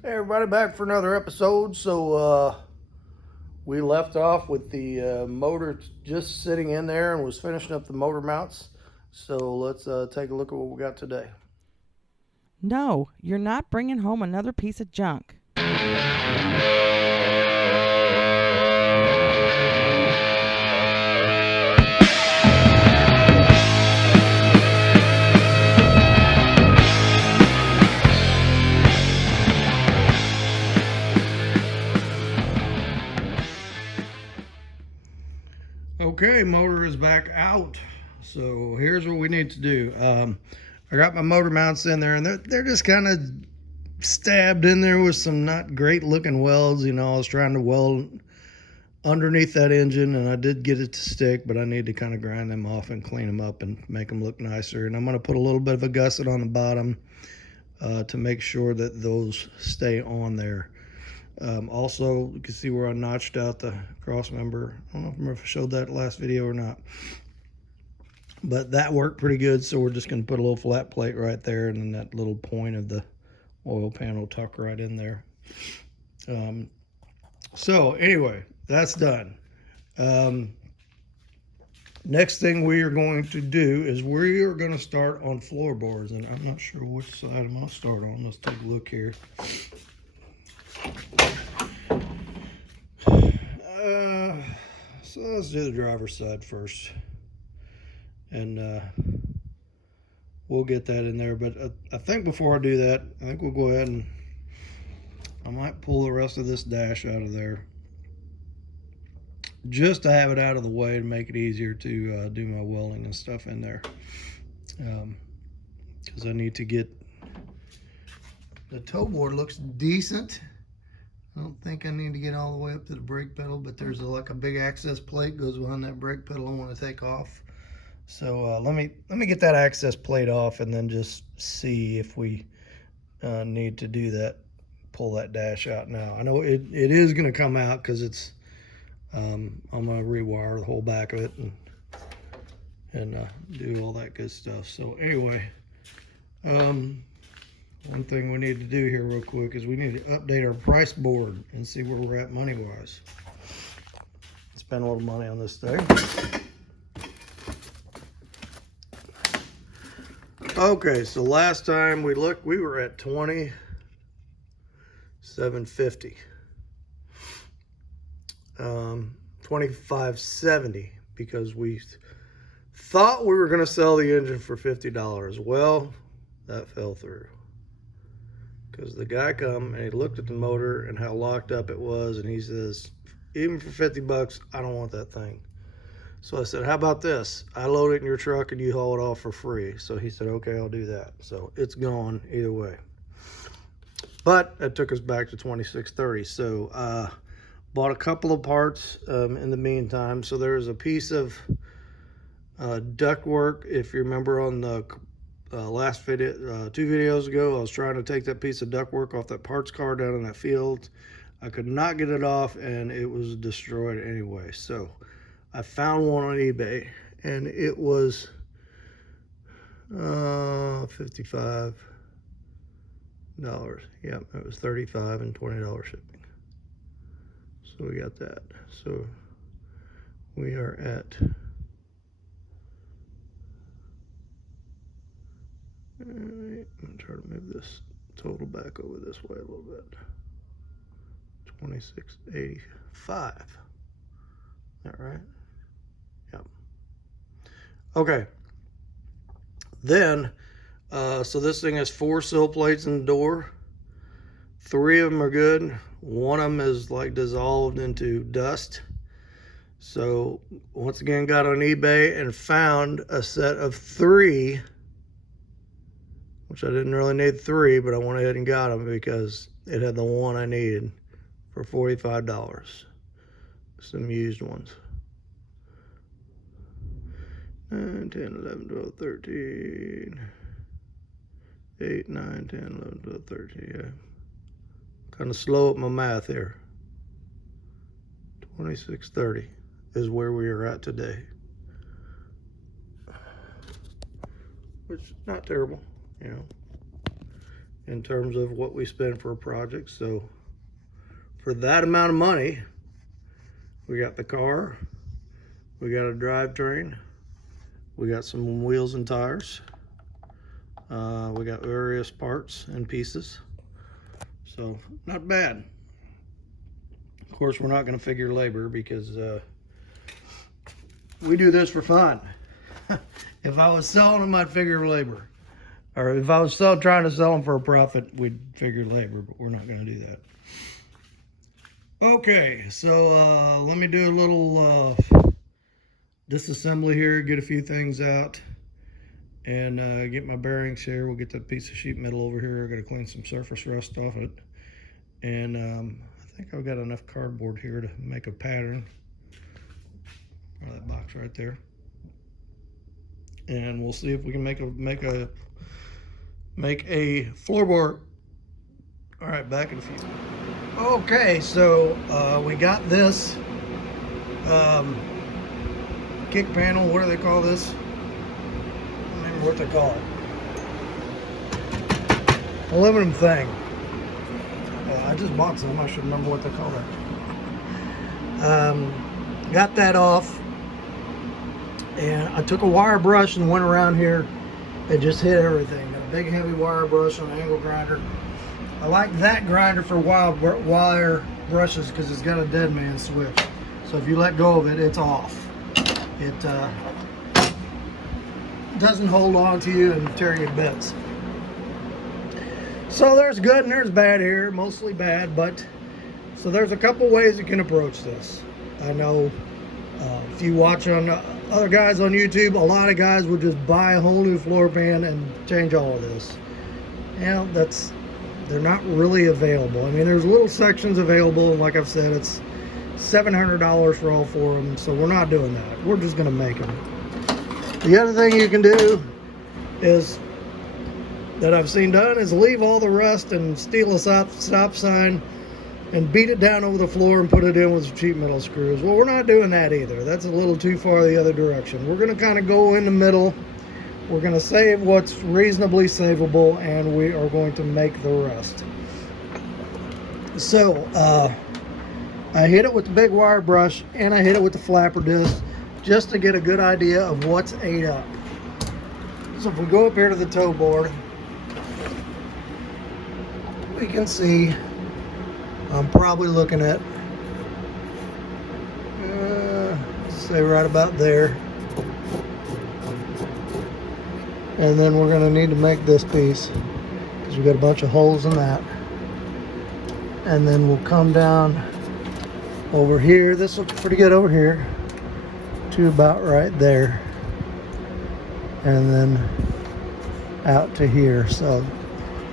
Hey everybody, back for another episode. We left off with the motor just sitting in there and was finishing up the motor mounts. So let's take a look at what we got today. No, you're not bringing home another piece of junk. Okay, motor is back out. So here's what we need to do. I got my motor mounts in there, and they're just kind of stabbed in there with some not great looking welds. You know, I was trying to weld underneath that engine, and I did get it to stick, but I need to kind of grind them off and clean them up and make them look nicer. And I'm going to put a little bit of a gusset on the bottom to make sure that those stay on there. Also, you can see where I notched out the cross member. I don't know if I remember if I showed that last video or not, but that worked pretty good. So we're just going to put a little flat plate right there, and then that little point of the oil panel tuck right in there. So anyway, that's done. Next thing we are going to do is we are going to start on floorboards, and I'm not sure which side I'm going to start on. Let's take a look here. So let's do the driver's side first, and we'll get that in there. But I think before I do that, I think we'll go ahead and I might pull the rest of this dash out of there, just to have it out of the way to make it easier to do my welding and stuff in there. Because I need to get the toe board looks decent. I don't think I need to get all the way up to the brake pedal, but there's like a big access plate goes behind that brake pedal I want to take off. So let me get that access plate off and then just see if we need to do that, pull that dash out now. I know it is going to come out because it's I'm going to rewire the whole back of it and do all that good stuff. So anyway, one thing we need to do here real quick is we need to update our price board and see where we're at money wise. Spend a little money on this thing. Okay, so last time we looked, we were at $27.50. 25.70 because we thought we were going to sell the engine for $50. Well, that fell through because the guy come and he looked at the motor and how locked up it was, and he says, even for $50, I don't want that thing. So I said, how about this? I load it in your truck and you haul it off for free. So he said, okay, I'll do that. So it's gone either way. But that took us back to $26.30. So bought a couple of parts in the meantime. So there's a piece of ductwork. If you remember on the last video, 2 videos ago, I was trying to take that piece of ductwork off that parts car down in that field. I could not get it off, and it was destroyed anyway. So I found one on eBay, and it was $55. Yep, it was $35 and $20 shipping. So we got that. So we are at I'm gonna try to move this total back over this way a little bit. $26.85. That right? Yep. Okay. Then, so this thing has 4 sill plates in the door. 3 of them are good. One of them is like dissolved into dust. So once again, got on eBay and found a set of 3, which I didn't really need 3, but I went ahead and got them because it had the one I needed for $45. Some used ones. 9, 10, 11, 12, 13, 8, 9, 10, 11, 12, 13, yeah. Kind of slow up my math here. 26.30 is where we are at today. Which is not terrible, you know. in terms of what we spend for a project. So for that amount of money, we got the car, we got a drivetrain, we got some wheels and tires, we got various parts and pieces. So not bad. Of course, we're not going to figure labor because we do this for fun. If I was selling them, I'd figure labor. Or if I was still trying to sell them for a profit, we'd figure labor, but we're not going to do that. Okay, so let me do a little disassembly here, get a few things out, and get my bearings here. We'll get that piece of sheet metal over here. I got to clean some surface rust off it. And I think I've got enough cardboard here to make a pattern. Or that box right there. And we'll see if we can make a floorboard. All right, back in a few. Okay, so we got this kick panel. What do they call this? I don't remember what they call it. Aluminum thing. I just bought some. I should remember what they call it. Got that off. And I took a wire brush and went around here and just hit everything. Got a big heavy wire brush on an angle grinder. I like that grinder for wire brushes because it's got a dead man switch. So if you let go of it, it's off. It doesn't hold on to you and tear you to bits. So there's good and there's bad here, mostly bad, but so there's a couple ways you can approach this. I know if you watch on other guys on YouTube, a lot of guys would just buy a whole new floor pan and change all of this. You know, they're not really available. I mean, there's little sections available, and like I've said, it's $700 for all four of them, so we're not doing that. We're just going to make them. The other thing you can do is, that I've seen done, is leave all the rust and steal a stop sign and beat it down over the floor and put it in with sheet metal screws. Well, we're not doing that either. That's a little too far the other direction. We're going to kind of go in the middle. We're going to save what's reasonably savable, and we are going to make the rest. So, I hit it with the big wire brush, and I hit it with the flapper disc, just to get a good idea of what's ate up. So if we go up here to the toe board, we can see I'm probably looking at, say right about there. And then we're going to need to make this piece because we've got a bunch of holes in that. And then we'll come down over here. This looks pretty good over here to about right there. And then out to here. So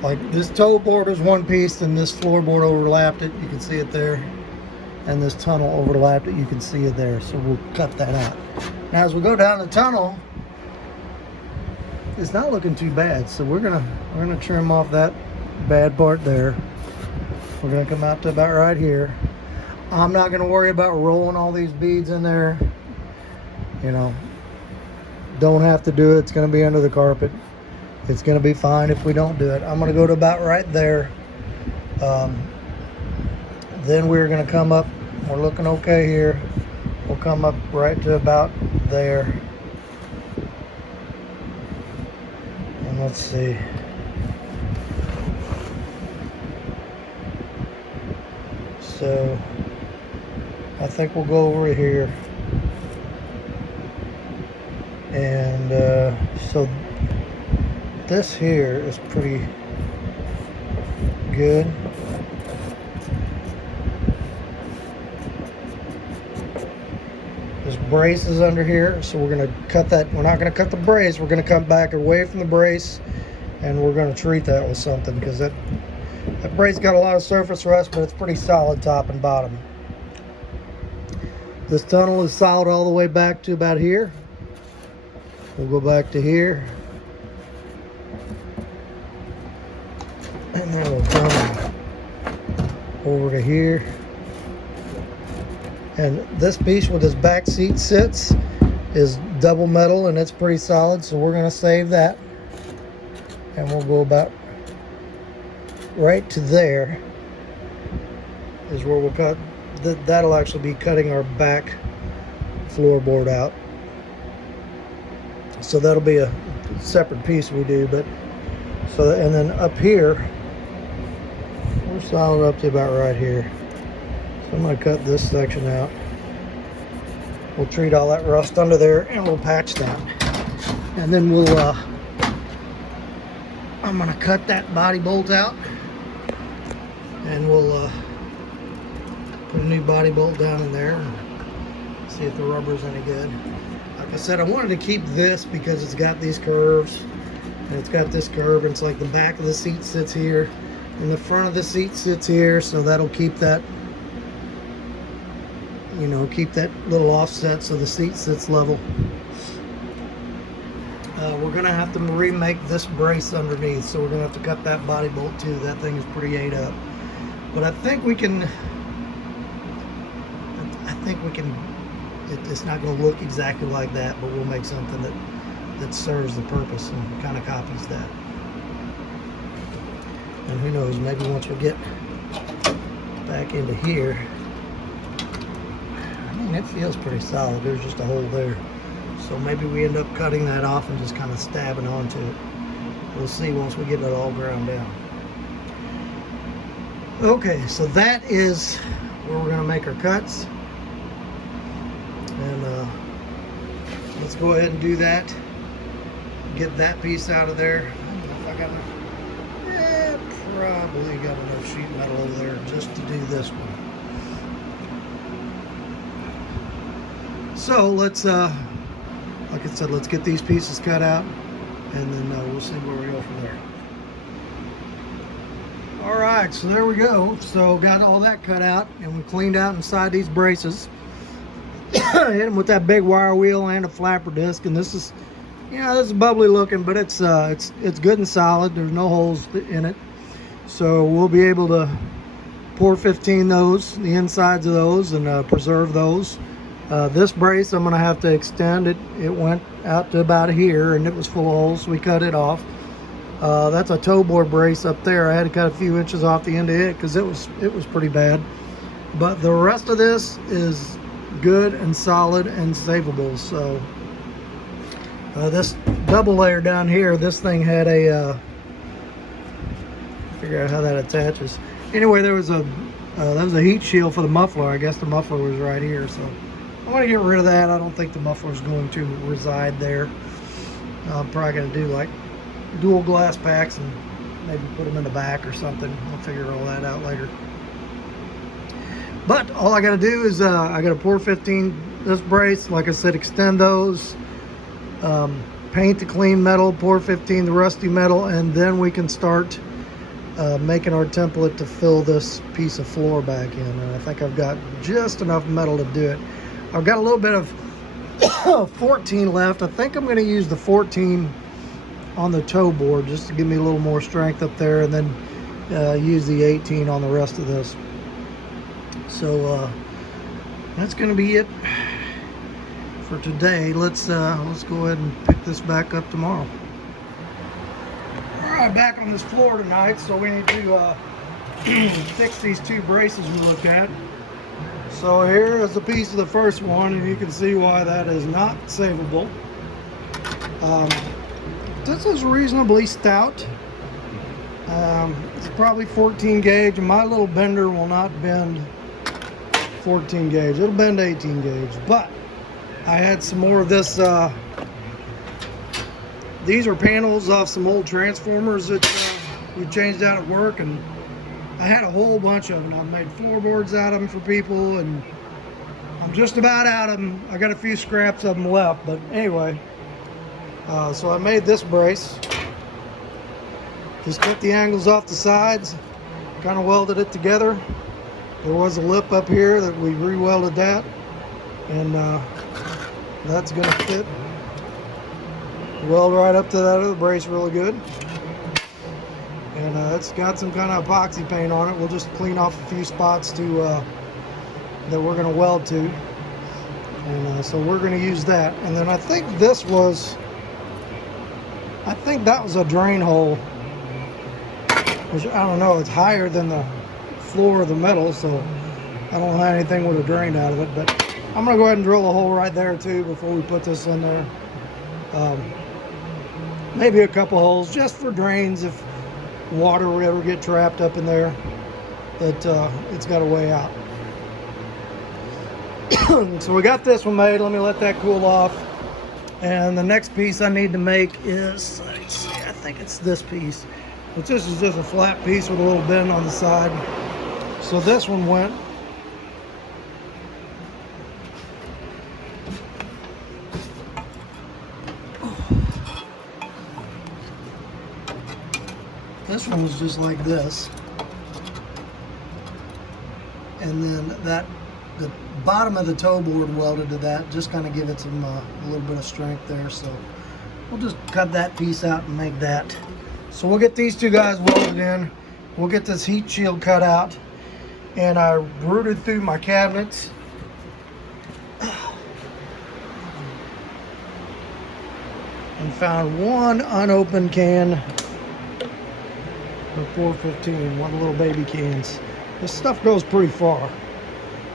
like this toe board is one piece and this floorboard overlapped it. You can see it there. And this tunnel overlapped it. You can see it there. So we'll cut that out. Now as we go down the tunnel, it's not looking too bad. So we're gonna trim off that bad part there. We're gonna come out to about right here. I'm not gonna worry about rolling all these beads in there. You know, don't have to do it. It's gonna be under the carpet. It's gonna be fine if we don't do it. I'm gonna go to about right there. Then we're gonna come up. We're looking okay here. We'll come up right to about there. And let's see. So I think we'll go over here. And so this here is pretty good. This brace is under here, so we're going to cut that. We're not going to cut the brace. We're going to come back away from the brace, and we're going to treat that with something because that brace got a lot of surface rust, but it's pretty solid top and bottom. This tunnel is solid all the way back to about here. We'll go back to here. And then we'll come over to here. And this piece where this back seat sits is double metal and it's pretty solid, so we're going to save that. And we'll go about right to there is where we'll cut. That'll actually be cutting our back floorboard out. So that'll be a separate piece we do. But so, and then up here, we're solid up to about right here. So I'm going to cut this section out. We'll treat all that rust under there and we'll patch that. And then we'll, I'm going to cut that body bolt out and we'll put a new body bolt down in there and see if the rubber's any good. Like I said, I wanted to keep this because it's got these curves and it's got this curve and it's like the back of the seat sits here and the front of the seat sits here, so that'll keep that, you know, keep that little offset so the seat sits level. We're gonna have to remake this brace underneath, so we're gonna have to cut that body bolt too. That thing is pretty ate up, but I think we can. It's not gonna look exactly like that, but we'll make something that serves the purpose and kind of copies that. And who knows? Maybe once we get back into here. I mean, it feels pretty solid. There's just a hole there. So maybe we end up cutting that off and just kind of stabbing onto it. We'll see once we get it all ground down. Okay, so that is where we're going to make our cuts. And let's go ahead and do that. Get that piece out of there. I don't know if I got enough. Probably got enough sheet metal over there just to do this one. So let's, like I said, let's get these pieces cut out, and then we'll see where we go from there. All right, so there we go. So got all that cut out, and we cleaned out inside these braces. Hit them with that big wire wheel and a flapper disc, and this is, you know, this is bubbly looking, but it's good and solid. There's no holes in it, so we'll be able to pour 15 those, the insides of those, and preserve those. This brace I'm gonna have to extend it. It went out to about here and it was full of holes, so we cut it off. That's a toe bore brace up there. I had to cut a few inches off the end of it because it was pretty bad. But the rest of this is good and solid and savable. So this double layer down here, this thing had a figure out how that attaches. Anyway, there was a heat shield for the muffler. I guess the muffler was right here, so I want to get rid of that. I don't think the muffler is going to reside there. I'm probably going to do like dual glass packs and maybe put them in the back or something. I'll figure all that out later. But all I got to do is I got to pour 15 this brace. Like I said, extend those, paint the clean metal, pour 15 the rusty metal, and then we can start making our template to fill this piece of floor back in. And I think I've got just enough metal to do it. I've got a little bit of 14 left. I think I'm going to use the 14 on the toe board just to give me a little more strength up there, and then use the 18 on the rest of this. So that's going to be it for today. Let's go ahead and pick this back up tomorrow. All right, back on this floor tonight. So we need to fix these two braces we looked at. So here is a piece of the first one, and you can see why that is not savable. This is reasonably stout. It's probably 14 gauge, and my little bender will not bend 14 gauge. It'll bend 18 gauge, but I had some more of this. These are panels off some old transformers that we changed out at work, and I had a whole bunch of them. I've made floorboards out of them for people, and I'm just about out of them. I got a few scraps of them left, but anyway. So I made this brace. Just cut the angles off the sides, kind of welded it together. There was a lip up here that we re-welded that, and that's going to fit. Weld right up to that other brace really good. And it's got some kind of epoxy paint on it. We'll just clean off a few spots to that we're going to weld to. And so we're going to use that. And then I think that was a drain hole which I don't know, it's higher than the floor of the metal, so I don't know how anything would have drained out of it. But I'm gonna go ahead and drill a hole right there too before we put this in there. Maybe a couple holes just for drains if water would ever get trapped up in there, that it's got a way out. So we got this one made. Let me let that cool off. And the next piece I need to make is, let's see, I think it's this piece. But this is just a flat piece with a little bend on the side. So this one went this one was just like this, and then the bottom of the toe board welded to that, just kind of give it some a little bit of strength there. So we'll just cut that piece out and make that. So we'll get these two guys welded in. We'll get this heat shield cut out, and I rooted through my cabinets. And found one unopened can for 415, one of the little baby cans. This stuff goes pretty far.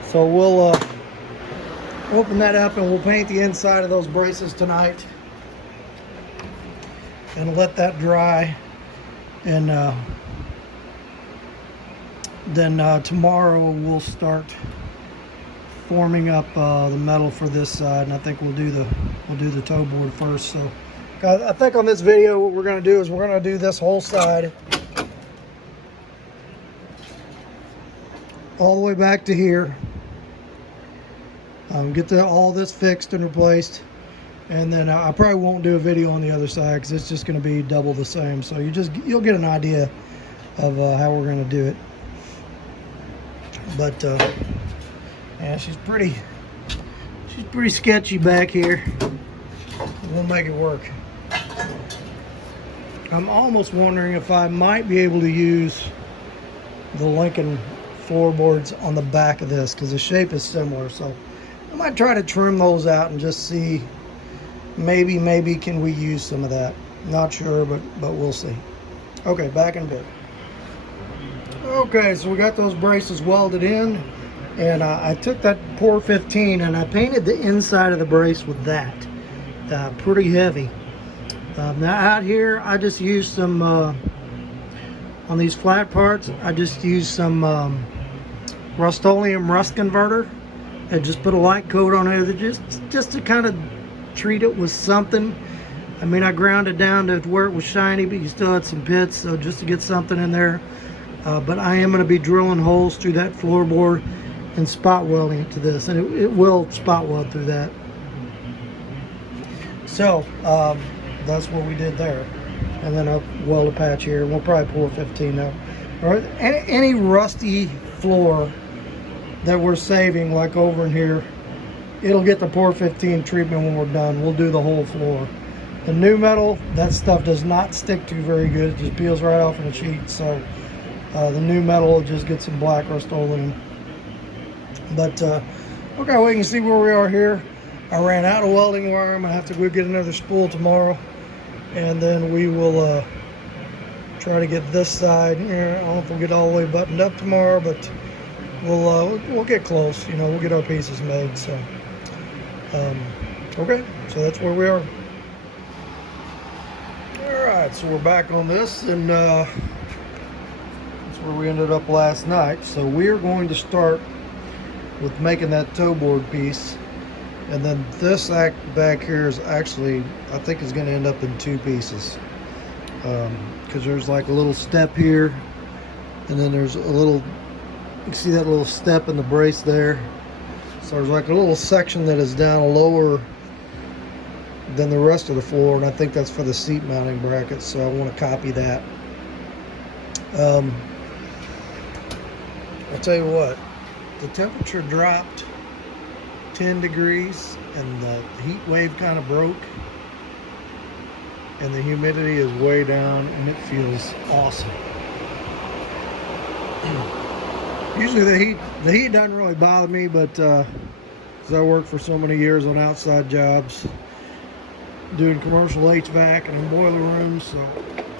So we'll open that up and we'll paint the inside of those braces tonight and let that dry. And then tomorrow we'll start forming up the metal for this side, and I think we'll do the toe board first. So I think on this video what we're going to do is we're going to do this whole side all the way back to here. Get all this fixed and replaced, and then I probably won't do a video on the other side because it's just going to be double the same. So you'll get an idea of how we're going to do it. But yeah, she's pretty sketchy back here. We'll make it work. I'm almost wondering if I might be able to use the Lincoln floorboards on the back of this because the shape is similar. So I might try to trim those out and just see, maybe can we use some of that. Not sure, but we'll see. Okay, back in a bit. Okay, so we got those braces welded in, and I took that Pour 15 and I painted the inside of the brace with that. Pretty heavy. Now out here I just used some on these flat parts, I just used some Rust-Oleum rust converter. I just put a light coat on it just to kind of treat it with something. I mean, I ground it down to where it was shiny, but you still had some pits, so just to get something in there. But I am going to be drilling holes through that floorboard and spot welding it to this, and it will spot weld through that. So that's what we did there. And then I'll weld a patch here. We'll probably pour 15 up. Or any rusty floor that we're saving, like over in here, it'll get the Pour 15 treatment when we're done. We'll do the whole floor. The new metal, that stuff does not stick to very good. It just peels right off in the sheet. So the new metal will just get some black Rust-Oleum. But okay, well, you can see where we are here. I ran out of welding wire. I'm gonna have to go get another spool tomorrow, and then we will try to get this side. I don't know if we'll get all the way buttoned up tomorrow, but we'll get close. You know, we'll get our pieces made. So okay, so that's where we are. All right, so we're back on this, and that's where we ended up last night. So we are going to start with making that toe board piece. And then this back here is actually, I think, is going to end up in two pieces. Because there's like a little step here, and then there's a little, you can see that little step in the brace there. So there's like a little section that is down lower than the rest of the floor, and I think that's for the seat mounting brackets, so I want to copy that. I'll tell you what, the temperature dropped 10 degrees and the heat wave kind of broke, and the humidity is way down, and it feels awesome. Usually the heat doesn't really bother me, but because I worked for so many years on outside jobs doing commercial HVAC and in boiler rooms, so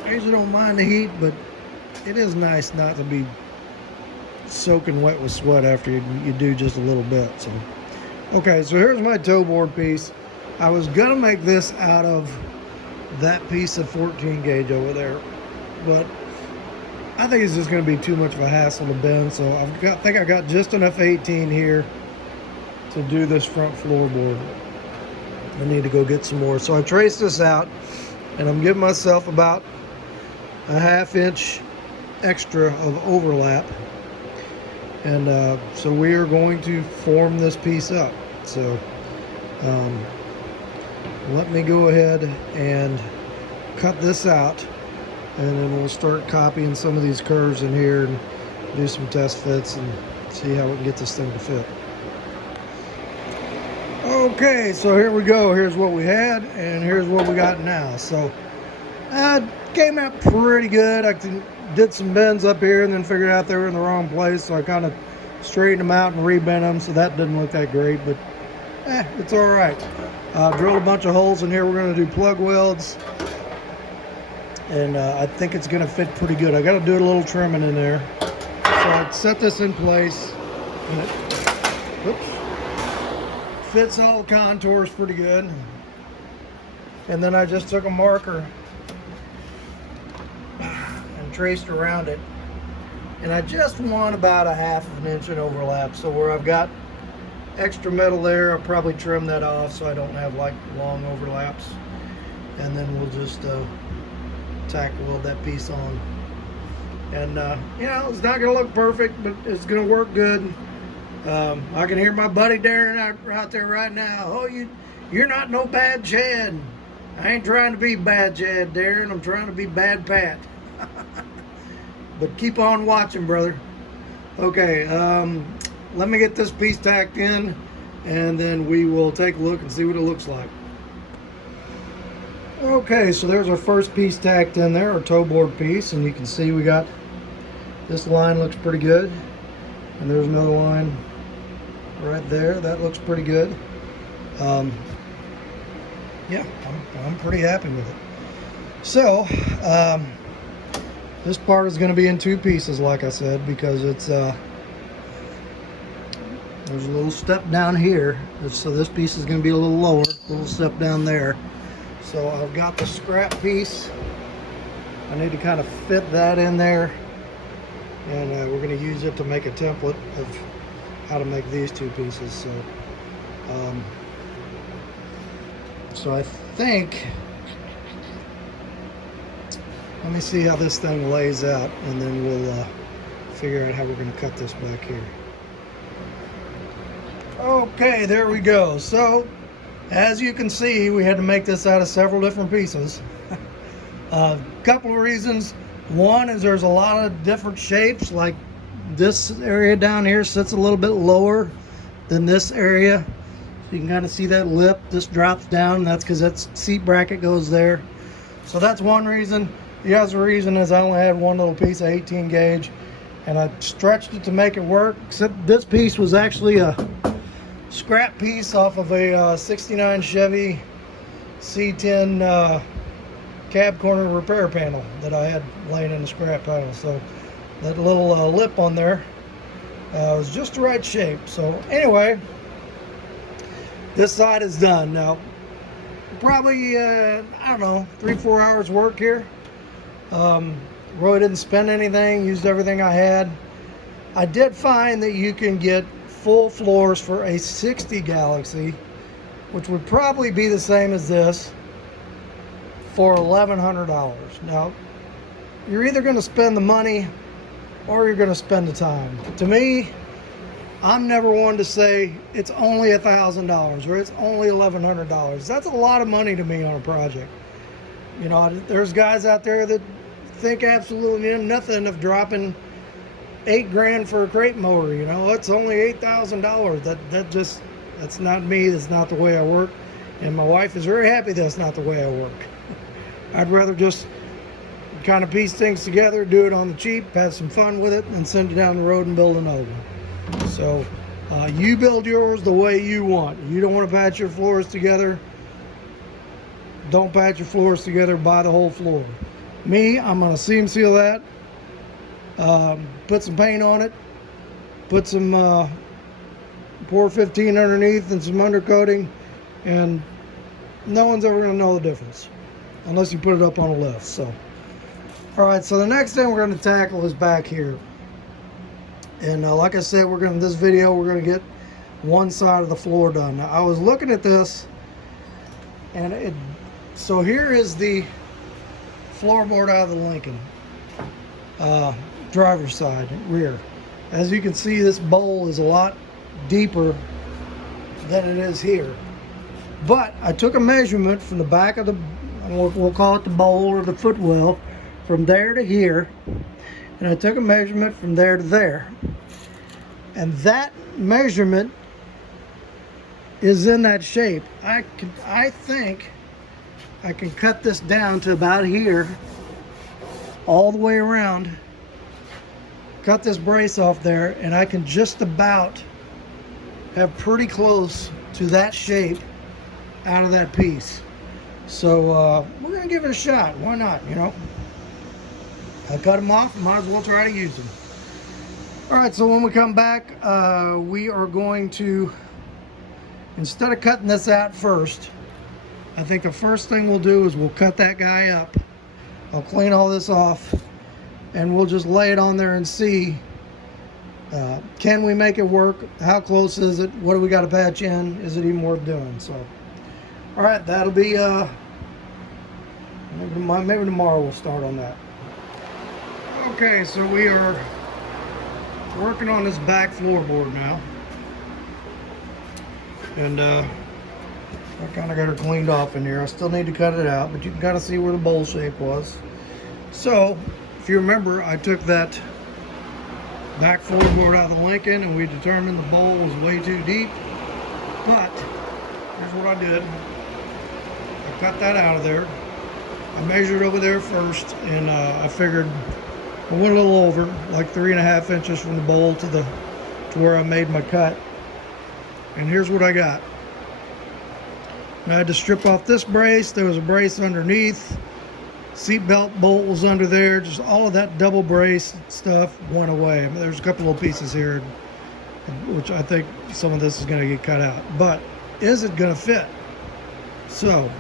I usually don't mind the heat, but it is nice not to be soaking wet with sweat after you do just a little bit. So, okay, so here's my toe board piece. I was gonna make this out of that piece of 14 gauge over there, but I think it's just gonna be too much of a hassle to bend. So I think I got just enough 18 here to do this front floorboard. I need to go get some more. So I traced this out, and I'm giving myself about a 1/2 inch extra of overlap. And so we are going to form this piece up. So let me go ahead and cut this out, and then we'll start copying some of these curves in here and do some test fits and see how we can get this thing to fit. Okay, so here we go. Here's what we had, and here's what we got now. So came out pretty good. I did some bends up here and then figured out they were in the wrong place, so I kind of straightened them out and rebent them, so that didn't look that great, but it's all right. Drilled a bunch of holes in here. We're going to do plug welds, and I think it's going to fit pretty good. I got to do a little trimming in there. So I set this in place, and it fits all the contours pretty good. And then I just took a marker and traced around it, and I just want about a 1/2 inch in overlap. So where I've got extra metal there, I'll probably trim that off so I don't have like long overlaps, and then we'll just tack weld that piece on. And you know, it's not gonna look perfect, but it's gonna work good. I can hear my buddy Darren out there right now. Oh, you're not no bad Chad. I ain't trying to be bad Chad, Darren. I'm trying to be bad Pat. But keep on watching, brother. Okay, let me get this piece tacked in, and then we will take a look and see what it looks like. Okay, so there's our first piece tacked in there, our toe board piece, and you can see we got this line looks pretty good, and there's another line right there that looks pretty good. Yeah, I'm pretty happy with it. So this part is going to be in 2 pieces, like I said, because it's there's a little step down here, so this piece is going to be a little lower, a little step down there. So I've got the scrap piece. I need to kind of fit that in there, and we're going to use it to make a template of how to make these 2 pieces. So I think, let me see how this thing lays out, and then we'll figure out how we're going to cut this back here. Okay, there we go. So as you can see, we had to make this out of several different pieces. A couple of reasons. One is there's a lot of different shapes, like this area down here sits a little bit lower than this area. So you can kind of see that lip. This drops down. That's because that seat bracket goes there. So that's one reason. The other reason is I only had one little piece of 18 gauge, and I stretched it to make it work, except this piece was actually a scrap piece off of a 69 Chevy C10 cab corner repair panel that I had laying in the scrap pile. So that little lip on there was just the right shape. So anyway, this side is done. Now probably I don't know, 3-4 hours work here. Really didn't spend anything, used everything I had. I did find that you can get full floors for a 60 Galaxy, which would probably be the same as this, for $1,100. Now, you're either going to spend the money or you're going to spend the time. To me, I'm never one to say it's only $1,000 or it's only $1,100. That's a lot of money to me on a project. You know, there's guys out there that think absolutely nothing of dropping $8 grand for a crate mower. You know, it's only $8,000. That's not me. That's not the way I work, and my wife is very happy that's not the way I work. I'd rather just kind of piece things together, do it on the cheap, have some fun with it, and send it down the road and build another one. So you build yours the way you want. You don't want to patch your floors together, don't patch your floors together, buy the whole floor. Me, I'm going to seam seal that, Put some paint on it, put some pour 15 underneath and some undercoating, and no one's ever going to know the difference unless you put it up on a lift. So, all right, so the next thing we're going to tackle is back here. And like I said, this video we're going to get one side of the floor done. Now, I was looking at this, and so here is the floorboard out of the Lincoln, driver's side, rear. As you can see, this bowl is a lot deeper than it is here. But I took a measurement from the back of the, we'll call it the bowl or the footwell, from there to here, and I took a measurement from there to there. And that measurement is in that shape. I think I can cut this down to about here, all the way around, cut this brace off there, and I can just about have pretty close to that shape out of that piece. So we're gonna give it a shot. Why not, you know? I cut them off, might as well try to use them. All right, so when we come back, we are going to, instead of cutting this out first, I think the first thing we'll do is we'll cut that guy up. I'll clean all this off, and we'll just lay it on there and see, can we make it work? How close is it? What do we got to patch in? Is it even worth doing? So, all right, that'll be, maybe tomorrow we'll start on that. Okay, so we are working on this back floorboard now, and I kind of got her cleaned off in here. I still need to cut it out, but you can kind of see where the bowl shape was. So if you remember, I took that back floorboard out of the Lincoln, and we determined the bowl was way too deep. But here's what I did. I cut that out of there. I measured over there first, and I figured I went a little over, like 3.5 inches from the bowl to where I made my cut. And here's what I got. I had to strip off this brace. There was a brace underneath. Seat belt bolt was under there. Just all of that double brace stuff went away. I mean, there's a couple little pieces here, which I think some of this is going to get cut out. But is it going to fit? So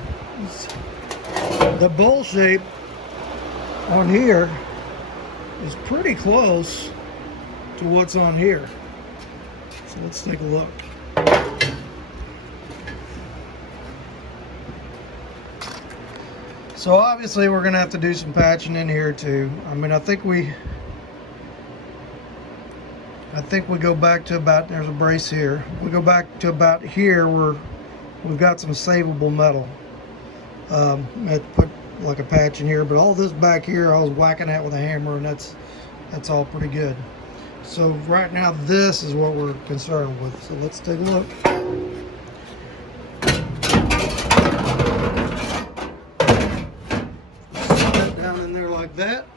the bowl shape on here is pretty close to what's on here. So let's take a look. So obviously we're gonna have to do some patching in here too. I mean, I think we go back to about, there's a brace here. We go back to about here where we've got some savable metal. I had to put like a patch in here, but all this back here I was whacking at with a hammer, and that's all pretty good. So right now this is what we're concerned with. So let's take a look. Set that down in there like that.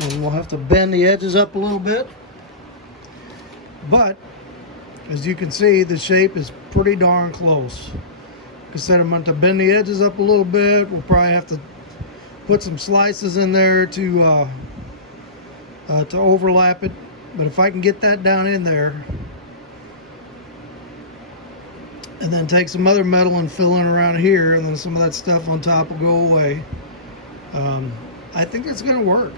And we'll have to bend the edges up a little bit. But as you can see, the shape is pretty darn close. Like I said, I'm going to bend the edges up a little bit. We'll probably have to put some slices in there to overlap it. But if I can get that down in there, and then take some other metal and fill in around here, and then some of that stuff on top will go away, I think it's going to work.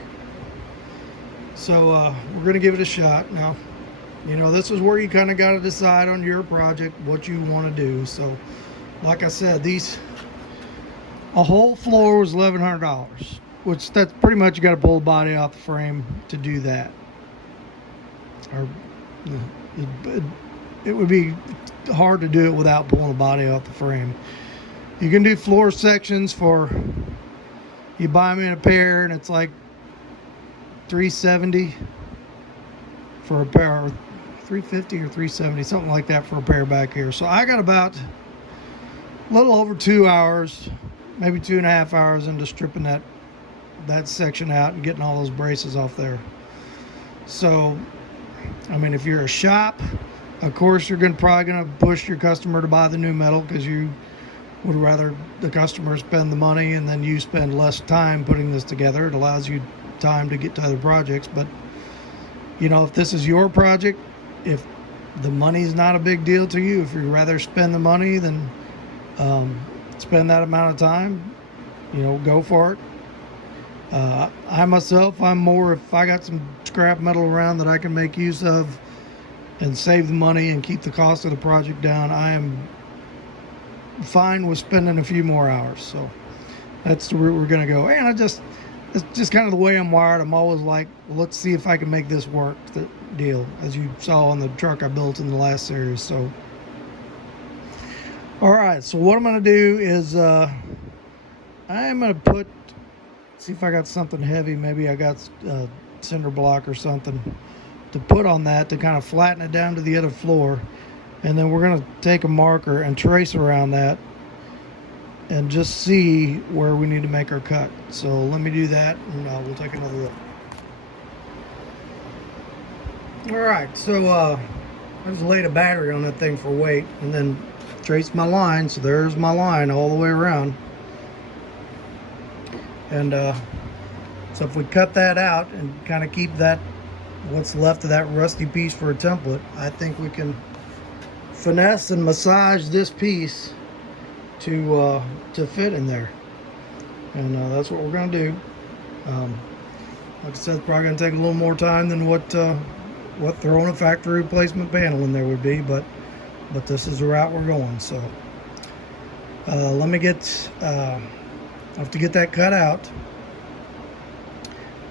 So we're going to give it a shot. Now, you know, this is where you kind of got to decide on your project what you want to do. So like I said, a whole floor was $1,100, which that's pretty much, you got to pull the body off the frame to do that. Or it would be hard to do it without pulling the body off the frame. You can do floor sections for, you buy them in a pair, and it's like $370 for a pair, or $350 or $370, something like that for a pair back here. So I got about a little over 2 hours, maybe 2.5 hours into stripping that section out and getting all those braces off there. So I mean, if you're a shop, of course you're probably gonna push your customer to buy the new metal, because you would rather the customer spend the money and then you spend less time putting this together. It allows you time to get to other projects. But you know, if this is your project, if the money's not a big deal to you, if you'd rather spend the money than spend that amount of time, you know, go for it. I myself, I'm more, if I got some scrap metal around that I can make use of and save the money and keep the cost of the project down, I am fine with spending a few more hours. So that's the route we're going to go. And it's just kind of the way I'm wired. I'm always like, well, let's see if I can make this work, the deal, as you saw on the truck I built in the last series. So all right, so what I'm going to do is I'm going to see if I got something heavy. Maybe I got cinder block or something to put on that to kind of flatten it down to the other floor. And then we're going to take a marker and trace around that and just see where we need to make our cut. So let me do that, and we'll take another look. All right, so I just laid a battery on that thing for weight and then traced my line. So there's my line all the way around. And so if we cut that out and kind of keep that, what's left of that rusty piece for a template, I think we can finesse and massage this piece to fit in there. And that's what we're going to do. Like I said, it's probably going to take a little more time than what throwing a factory replacement panel in there would be, but this is the route we're going. So let me get I have to get that cut out,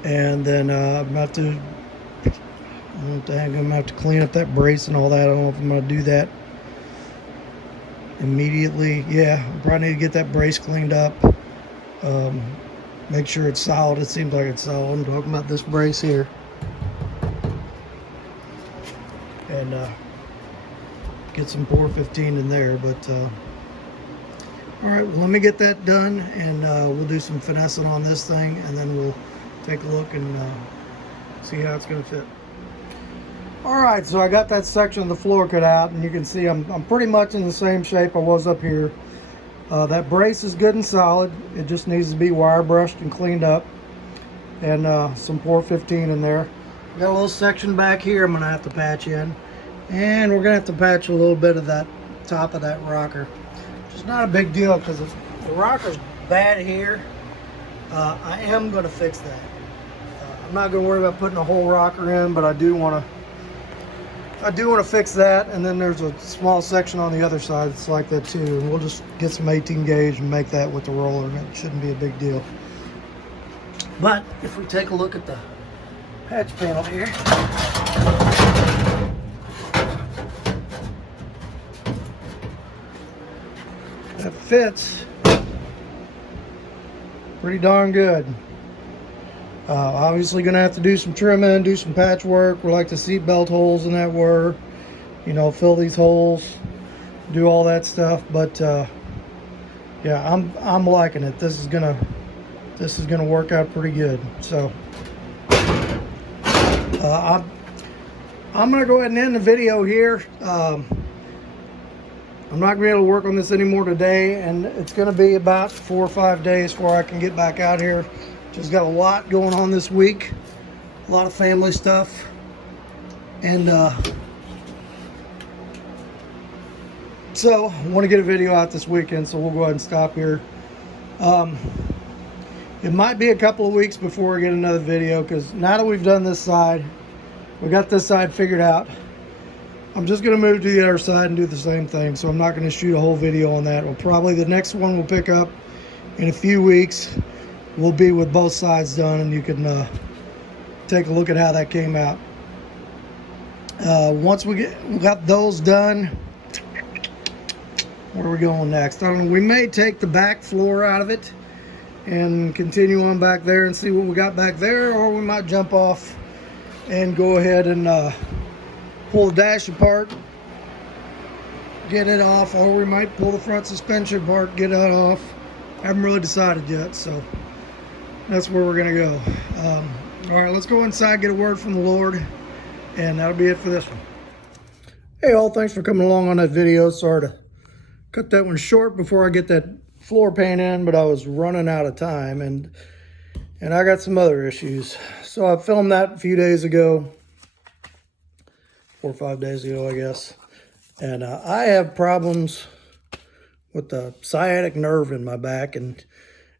and then I'm going to have to clean up that brace and all that. I don't know if I'm going to do that immediately. Yeah, I probably need to get that brace cleaned up, make sure it's solid. It seems like it's solid. I'm talking about this brace here, and get some 415 in there. But all right, well, let me get that done, and we'll do some finessing on this thing, and then we'll take a look and see how it's going to fit. All right, so I got that section of the floor cut out, and you can see I'm pretty much in the same shape I was up here. That brace is good and solid. It just needs to be wire brushed and cleaned up, and some 415 in there. Got a little section back here I'm gonna have to patch in, and we're gonna have to patch a little bit of that top of that rocker, which is not a big deal because if the rocker's bad here, I am gonna fix that. I'm not gonna worry about putting a whole rocker in, but I do want to fix that. And then there's a small section on the other side that's like that too, and we'll just get some 18 gauge and make that with the roller, and it shouldn't be a big deal. But if we take a look at the patch panel here, that fits pretty darn good. Obviously gonna have to do some trimming, do some patchwork where like the seat belt holes in that were, you know, fill these holes, do all that stuff. But yeah, I'm liking it. This is gonna work out pretty good. So I'm gonna go ahead and end the video here. I'm not gonna be able to work on this anymore today, and it's gonna be about 4 or 5 days before I can get back out here. Just got a lot going on this week, a lot of family stuff, and so I want to get a video out this weekend, so we'll go ahead and stop here. It might be a couple of weeks before we get another video, because now that we've done this side, we got this side figured out, I'm just going to move to the other side and do the same thing. So I'm not going to shoot a whole video on that. Well, probably the next one we'll pick up in a few weeks will be with both sides done, and you can take a look at how that came out. Once we got those done, where are we going next? I don't know. We may take the back floor out of it and continue on back there and see what we got back there, or we might jump off and go ahead and pull the dash apart, get it off, or we might pull the front suspension apart, get it off. I haven't really decided yet, so that's where we're gonna go. All right, let's go inside, get a word from the Lord, and that'll be it for this one. Hey all, thanks for coming along on that video. Sorry to cut that one short before I get that floor paint in, but I was running out of time, and I got some other issues. So I filmed that a few days ago, 4 or 5 days ago, I guess. And I have problems with the sciatic nerve in my back, and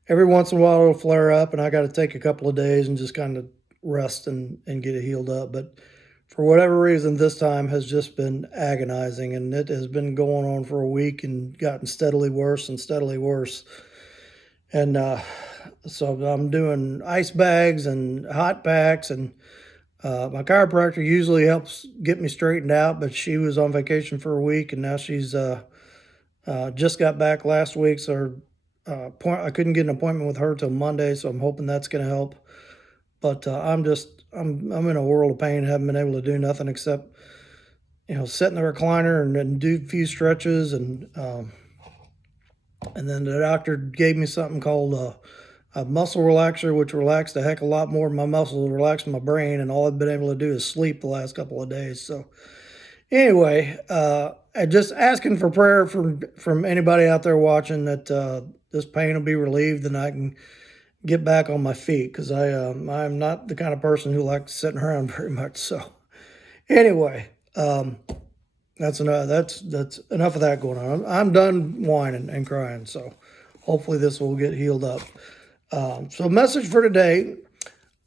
every once in a while it'll flare up, and I got to take a couple of days and just kind of rest and get it healed up. But for whatever reason, this time has just been agonizing, and it has been going on for a week and gotten steadily worse and steadily worse. And so I'm doing ice bags and hot packs, and my chiropractor usually helps get me straightened out, but she was on vacation for a week, and now she's just got back last week, so I couldn't get an appointment with her till Monday, so I'm hoping that's going to help. But I'm in a world of pain. Haven't been able to do nothing except, sit in the recliner and do a few stretches, and then the doctor gave me something called a muscle relaxer, which relaxed a heck of a lot more than my muscles, relaxed my brain, and all I've been able to do is sleep the last couple of days. So anyway, I'm just asking for prayer from anybody out there watching that this pain will be relieved and I can get back on my feet, because I'm not the kind of person who likes sitting around very much. So anyway, that's enough. That's enough of that going on. I'm done whining and crying. So hopefully this will get healed up. So message for today.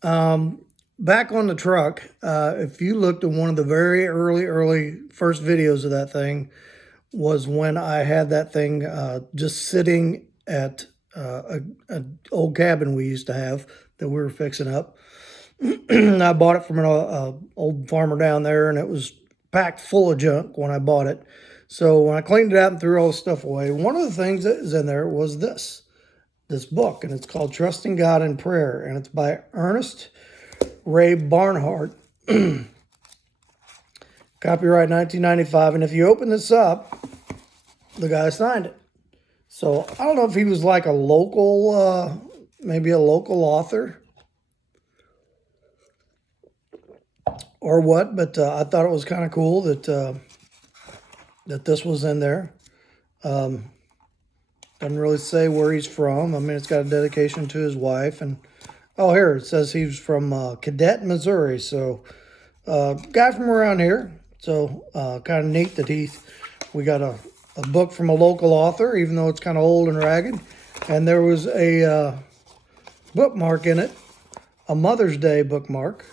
Back on the truck. If you looked at one of the very early first videos of that thing, was when I had that thing just sitting at an old cabin we used to have that we were fixing up. I bought it from an old farmer down there, and it was packed full of junk when I bought it. So when I cleaned it out and threw all the stuff away, one of the things that is in there was this book, and it's called Trusting God in Prayer, and it's by Ernest Ray Barnhart. Copyright 1995, and if you open this up, the guy signed it. So I don't know if he was like a local, maybe a local author or what, but I thought it was kind of cool that that this was in there. Doesn't really say where he's from. I mean, it's got a dedication to his wife, and oh, here it says he's from Cadet, Missouri. So guy from around here. So kind of neat that we got a book from a local author, even though it's kind of old and ragged. And there was a bookmark in it, a Mother's Day bookmark.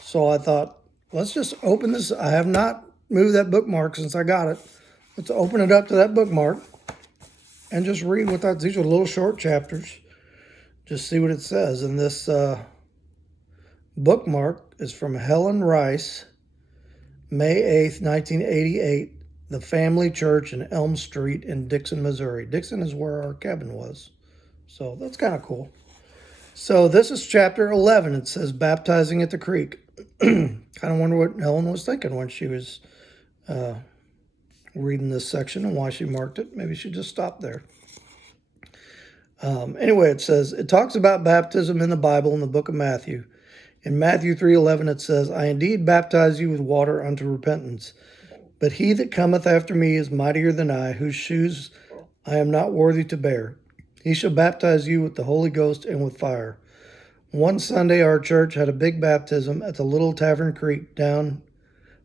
So I thought, let's just open this. I have not moved that bookmark since I got it. Let's open it up to that bookmark and just read what that. These are little short chapters. Just see what it says. And this bookmark is from Helen Rice, May 8th, 1988. The Family Church in Elm Street in Dixon, Missouri. Dixon is where our cabin was. So that's kind of cool. So this is chapter 11. It says baptizing at the creek. Kind of wonder what Helen was thinking when she was reading this section and why she marked it. Maybe she just stopped there. Anyway, it talks about baptism in the Bible in the book of Matthew. In Matthew 3:11, it says, I indeed baptize you with water unto repentance. But he that cometh after me is mightier than I, whose shoes I am not worthy to bear. He shall baptize you with the Holy Ghost and with fire. One Sunday, our church had a big baptism at the Little Tavern Creek down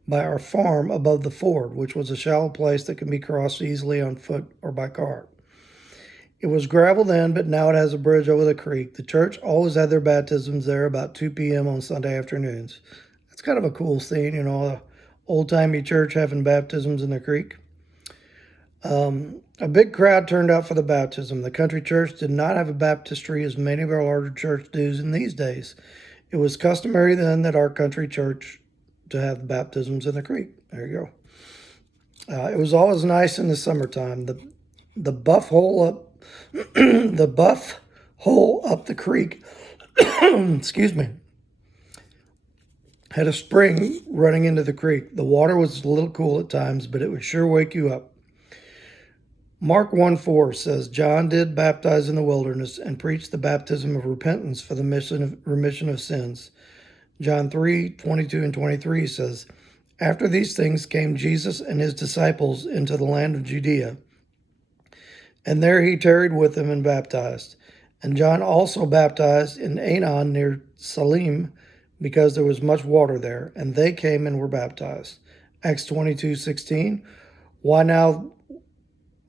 by our farm above the Ford, which was a shallow place that can be crossed easily on foot or by car. It was gravel then, but now it has a bridge over the creek. The church always had their baptisms there about 2 p.m. on Sunday afternoons. That's kind of a cool scene, old-timey church having baptisms in the creek. A big crowd turned out for the baptism. The country church did not have a baptistry as many of our larger church do in these days. It was customary then that our country church to have baptisms in the creek. There you go. It was always nice in the summertime. The buff hole up the creek, excuse me, had a spring running into the creek. The water was a little cool at times, but it would sure wake you up. Mark 1:4 says, John did baptize in the wilderness and preach the baptism of repentance for the remission of sins. John 3:22 and 23 says, after these things came Jesus and his disciples into the land of Judea. And there he tarried with them and baptized. And John also baptized in Aenon near Salim, because there was much water there, and they came and were baptized. Acts 22:16. Why now,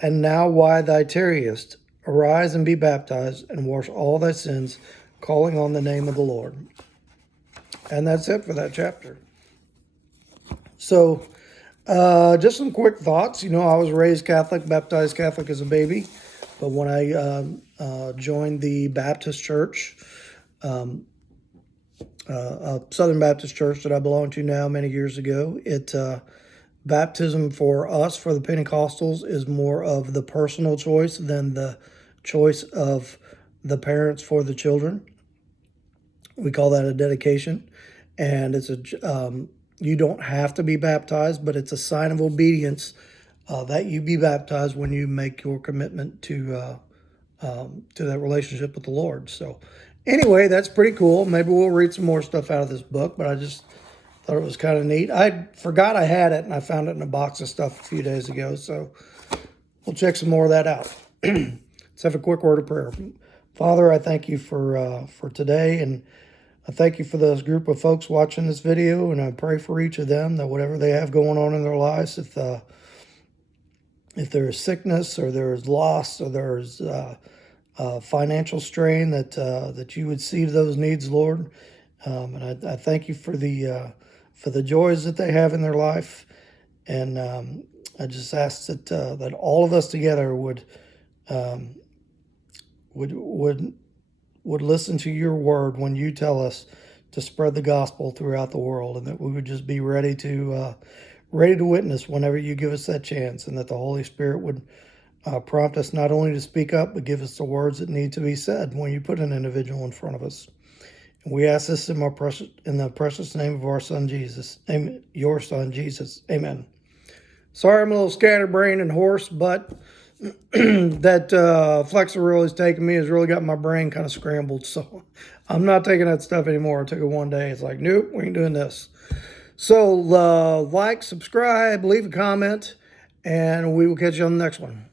and now why thou tarriest? Arise and be baptized, and wash all thy sins, calling on the name of the Lord. And that's it for that chapter. So, just some quick thoughts. I was raised Catholic, baptized Catholic as a baby, but when I joined the Baptist church, a Southern Baptist church that I belong to now many years ago, baptism for us, for the Pentecostals, is more of the personal choice than the choice of the parents for the children. We call that a dedication, and it's you don't have to be baptized, but it's a sign of obedience that you be baptized when you make your commitment to that relationship with the Lord. So anyway, that's pretty cool. Maybe we'll read some more stuff out of this book, but I just thought it was kind of neat. I forgot I had it, and I found it in a box of stuff a few days ago, so we'll check some more of that out. Let's have a quick word of prayer. Father, I thank you for today, and I thank you for this group of folks watching this video, and I pray for each of them that whatever they have going on in their lives, if there is sickness or there is loss or there is financial strain, that you would see to those needs, Lord. And I thank you for the joys that they have in their life, and I just ask that all of us together would listen to your word when you tell us to spread the gospel throughout the world, and that we would just be ready to witness whenever you give us that chance, and that the Holy Spirit would prompt us not only to speak up, but give us the words that need to be said when you put an individual in front of us. And we ask this in the precious name of our Son Jesus, your Son Jesus. Amen. Sorry, I'm a little scatterbrained and hoarse, but that Flexeril has taken me, has really got my brain kind of scrambled. So I'm not taking that stuff anymore. I took it one day. It's like, nope, we ain't doing this. So like, subscribe, leave a comment, and we will catch you on the next one.